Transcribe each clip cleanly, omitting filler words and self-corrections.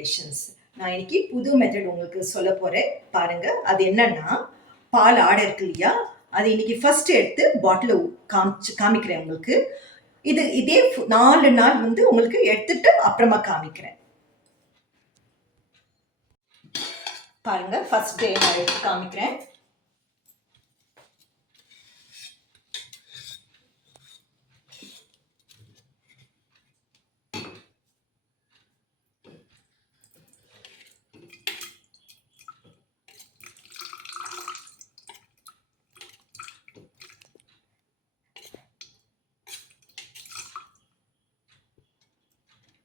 Creations. நான் இன்னைக்கு புது மெத்தட் உங்களுக்கு சொல்ல போறேன் பாருங்க. அது என்னன்னா, பால் ஆடை இருக்கு இல்லையா, அது இன்னைக்கு ஃபர்ஸ்ட் எடுத்து பாட்டில் காமிக்கிறேன் உங்களுக்கு. இதே 4 நாள் வந்து உங்களுக்கு எடுத்துட்டு அப்புறமா காமிக்கிறேன். பாருங்க, ஃபர்ஸ்ட் டே நான் எடுத்து காமிக்கிறேன்.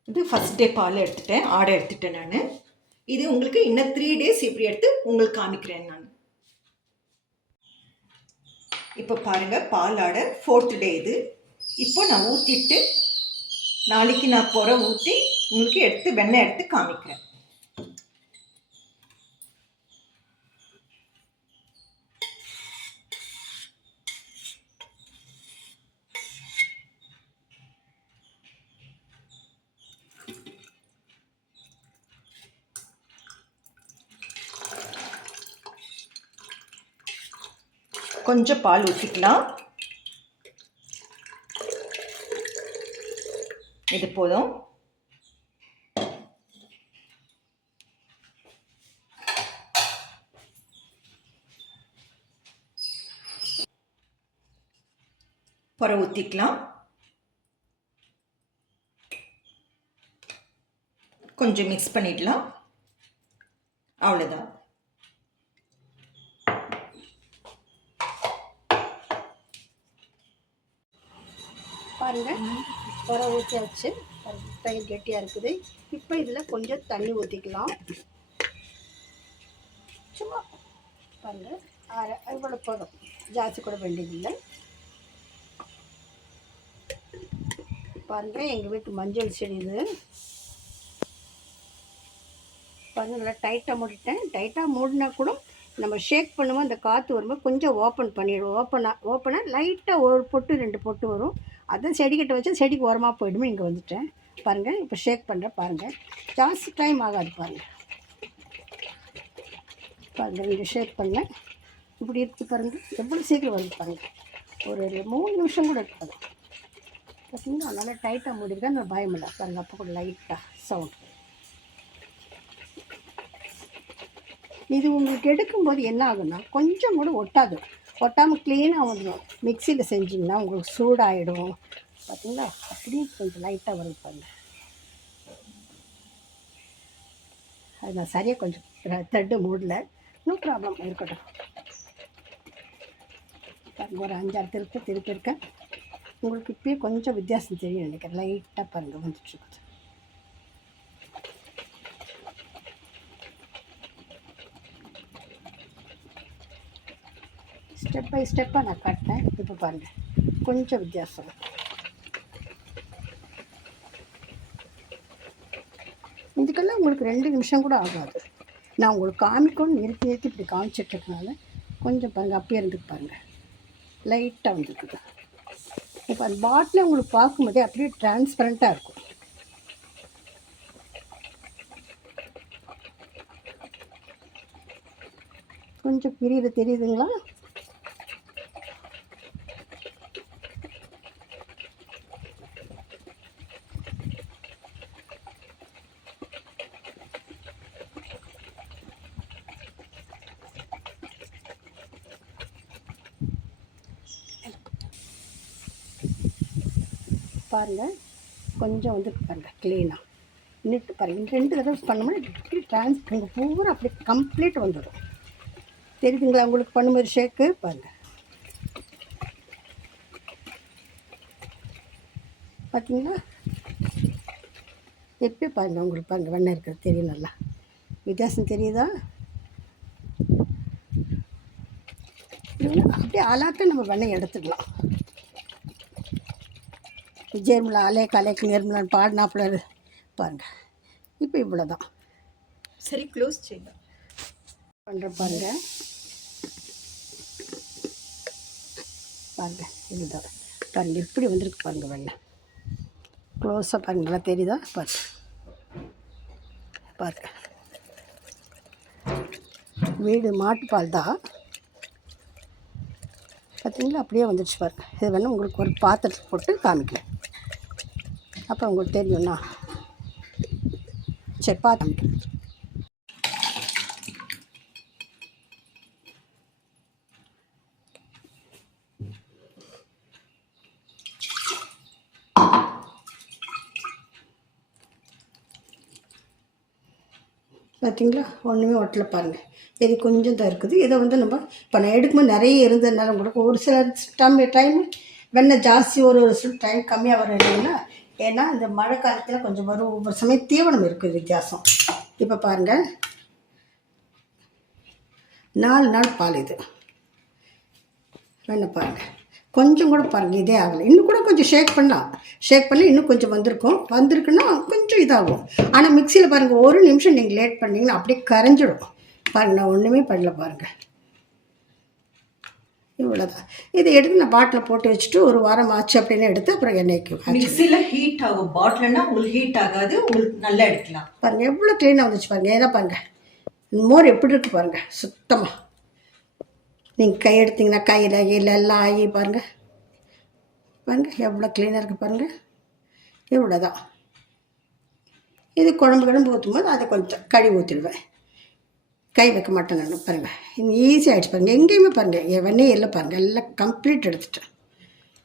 இது ஃபர்ஸ்ட் டே பால் எடுத்துட்டேன், ஆடை எடுத்துட்டேன் நான். இது உங்களுக்கு இன்னும் 3 days இப்படி எடுத்து உங்களுக்கு காமிக்கிறேன் நான். இப்போ பாருங்க, பால் ஆடை 4th டே இது. இப்போ நான் ஊற்றிட்டு நாளைக்கு நான் ஊற்றி உங்களுக்கு எடுத்து வெண்ணெய் எடுத்து காமிக்கிறேன். கொஞ்சம் பால் ஊற்றிக்கலாம். இது போதும். புற ஊற்றிக்கலாம். கொஞ்சம் மிக்ஸ் பண்ணிடலாம். அவ்வளோதான். பாருங்கள், புற ஊற்றியாச்சு. தயிர் கெட்டியாக இருக்குது. இப்போ இதில் கொஞ்சம் தண்ணி ஊற்றிக்கலாம். சும்மா பாருங்கள், இவ்வளோ போதும், ஜாஸ்தி கூட வேண்டியதில்லை. பாருங்கள், எங்கள் வீட்டு மஞ்சள் செடி இது. பாருங்கள், நல்லா டைட்டாக மூடிட்டேன். டைட்டாக மூடினா கூட நம்ம ஷேக் பண்ணுவோம், அந்த காற்று வரும்போது கொஞ்சம் ஓப்பன் பண்ணிவிடுவோம். ஓப்பனாக லைட்டாக ஒரு பொட்டு 2 பொட்டு வரும். அதான் செடிக்கிட்ட வச்சு செடிக்கு உரமாக போய்டுமே. இங்கே வந்துட்டேன் பாருங்கள். இப்போ ஷேக் பண்ணுறேன் பாருங்கள், ஜாஸ்தி டைம் ஆகாது. பாருங்கள் இங்கே ஷேக் பண்ணேன். இப்படி இருக்குது பாருங்கள், எவ்வளோ சீக்கிரம் வந்து பாருங்கள். ஒரு 3 நிமிஷம் கூட இருக்காது. பார்த்தீங்கன்னா நல்லா டைட்டாக மூடிருக்கேன், அந்த பயம் இல்லை பாருங்கள். அப்போ கூட லைட்டாக சவுண்ட். இது உங்களுக்கு எடுக்கும்போது என்ன ஆகுன்னா கொஞ்சம் கூட ஒட்டாமல் க்ளீனாக வந்துடும். மிக்சியில் செஞ்சிங்கன்னா உங்களுக்கு சூடாகிடும். பார்த்தீங்களா, அப்படியே கொஞ்சம் லைட்டாக வருது பாருங்கள். அது நான் சரியாக கொஞ்சம் த்ரெட்டு மூடல, நோ ப்ராப்ளம், இருக்கட்டும். பாருங்கள், ஒரு 5-6 திருப்பியிருக்கேன். உங்களுக்கு இப்போயே கொஞ்சம் வித்தியாசம் தெரியும் நினைக்கிறேன். லைட்டாக பாருங்கள் வந்துட்டுருக்குது. ஸ்டெப் பை ஸ்டெப்பாக நான் காட்டினேன். இப்போ பாருங்கள், கொஞ்சம் வித்தியாசம். இதுக்கெல்லாம் உங்களுக்கு 2 நிமிஷம் கூட ஆகாது. நான் உங்களுக்கு காமிக்கணும்னு நிறுத்தி இப்படி காமிச்சிட்ருக்கனால கொஞ்சம் பாருங்கள், அப்பயே இருந்துக்கு பாருங்கள், லைட்டாக வந்துருக்குது. இப்போ அந்த பாட்டில் உங்களுக்கு பார்க்கும்போதே அப்படியே டிரான்ஸ்பரண்ட்டாக இருக்கும். கொஞ்சம் தெரியுதுங்களா? பாருங்கள், கொஞ்சம் வந்து பாருங்கள் க்ளீனாக நிட்டு பாருங்கள். 2 தடவை பண்ணோம்னா இப்படி உங்கள் பூரா அப்படி கம்ப்ளீட் வந்துடும். தெரியுதுங்களா உங்களுக்கு பண்ணும்போது ஷேக்கு? பாருங்கள், பார்த்தீங்களா? எப்போ பாருங்கள், உங்களுக்கு பாருங்கள் வெண்ணெய் இருக்கிறது தெரியும், நல்லா வித்தியாசம் தெரியுதா? அப்படியே அலாக்க நம்ம வெண்ணெய் எடுத்துக்கலாம். ஜெர்மலா அலேக் நிர்மலான்னு பாடினாப்புல பாருங்கள். இப்போ இவ்வளோ தான். சரி, க்ளோஸ் செய்யலாம் பண்ணுற பாருங்கள். இதுதான் பாருங்கள், எப்படி வந்திருக்கு பாருங்கள் வெண்ணெய். க்ளோஸாக பாருங்கள், நல்லா தெரியுதா? பாருங்கள் வீடு மாட்டுப்பால் தான். பார்த்தீங்களா, அப்படியே வந்துடுச்சு பாருங்க. இது வேணால் உங்களுக்கு ஒரு பாத்திரத்தில் போட்டு காமிக்கிறேன், அப்போ உங்களுக்கு தெரியும்ண்ணா. சரி, பார்த்து பார்த்தீங்களா, ஒன்றுமே ஒட்டல பாருங்கள். இது கொஞ்சம் தான் இருக்குது. இதை வந்து நம்ம இப்போ நான் எடுக்கும்போது நிறைய இருந்ததுனால உங்களுக்கு ஒரு சில டைம் வெண்ணெய் ஜாஸ்தி, ஒரு சில டைம் கம்மியாக வரும் இல்லைங்களா. ஏன்னா இந்த மழை காலத்தில் கொஞ்சம் வரும், ஒவ்வொரு சமயம் தீவனம் இருக்குது வித்தியாசம். இப்போ பாருங்கள், 4 நாள் பால் இது வெண்ணெய் பாருங்கள். கொஞ்சம் கூட பாருங்கள் இதே ஆகலை. இன்னும் கூட கொஞ்சம் ஷேக் பண்ணலாம், ஷேக் பண்ணி இன்னும் கொஞ்சம் வந்திருக்குன்னா கொஞ்சம் இதாகும். ஆனால் மிக்சியில் பாருங்கள், ஒரு நிமிஷம் நீங்கள் லேட் பண்ணிங்கன்னா அப்படியே கரைஞ்சிடும் பாருங்கள். நான் ஒன்றுமே பண்ணல பாருங்கள், இவ்வளோதான். இதை எடுத்து நான் பாட்டில் போட்டு வச்சுட்டு ஒரு வாரம் ஆச்சு அப்படின்னு எடுத்து அப்புறம் எண்ணெய்க்கு மிக்சியில் ஹீட் ஆகும், பாட்டில்னா உங்களுக்கு ஹீட் ஆகாது, உங்களுக்கு நல்லா எடுக்கலாம். பாருங்கள் எவ்வளோ க்ளீனாக வந்துச்சு பாருங்கள். ஏன்னா பாருங்கள், மோர் எப்படி இருக்குது பாருங்கள், சுத்தமாக. நீங்கள் கை எடுத்திங்கன்னா கையில் எல்லாம் ஆகி பாருங்கள் எவ்வளோ க்ளீனாக இருக்குது பாருங்கள். இவ்வளோ தான். இது குழம்பு ஊற்றும் போது அதை கொஞ்சம் கழுவி ஊற்றிடுவேன், கை வைக்க மாட்டேன் நான். பாருங்கள் இன்னும் ஈஸியாக ஆகிடுச்சு பாருங்கள். எங்கேயுமே பாருங்கள் வெண்ணெய் இல்லை பாருங்கள், எல்லாம் கம்ப்ளீட் எடுத்துட்டேன்.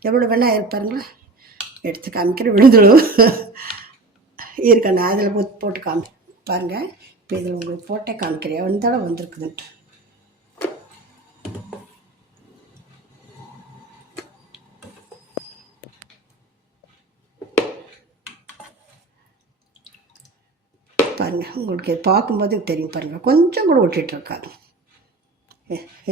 எவ்வளோ வெண்ணெய் இருப்பாருங்களா, எடுத்து காமிக்கிற விழுந்துடும் இருக்கண்ணா. அதில் போட்டு பாருங்கள். இப்போ இதில் உங்களுக்கு போட்டே காமிக்கிறேன் எந்த தடவை வந்திருக்குதுன்ட்டு. பாருங்கள், உங்களுக்கு பார்க்கும்போது தெரியும் பாருங்கள், கொஞ்சம் கூட ஒட்டிகிட்ருக்காது.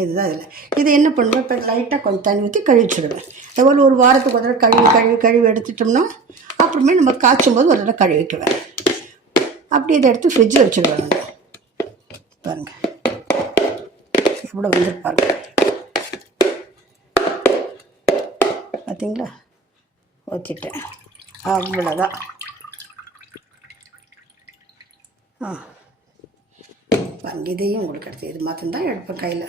இதுதான் இதில். இது என்ன பண்ணுவேன், இப்போ லைட்டாக கொஞ்சம் தண்ணி ஊற்றி கழுவிச்சிடுவேன். எவ்வளோ ஒரு வாரத்துக்கு ஒரு தடவை கழுவி எடுத்துட்டோம்னா அப்புறமே நம்ம காய்ச்சும் போது ஒரு தடவை கழுவிக்குவேன். அப்படி இதை எடுத்து ஃப்ரிட்ஜில் வச்சுடுவேன் நான். பாருங்கள் எவ்வளோ வந்துருப்பாருங்க, பார்த்தீங்களா. ஊற்றிட்டேன், அவ்வளோதான். பாருங்க, இதையும் உங்களுக்கு எடுத்து இது மாத்திரம் தான் எடுப்பேன் கையில்.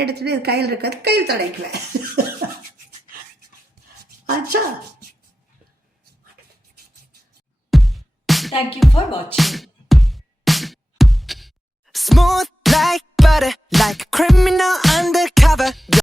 எடுத்துகிட்டு இது கையில் இருக்காது, கையில் தடைக்குவேன். ஆச்சா. Thank you for watching. Smooth like butter, like a criminal.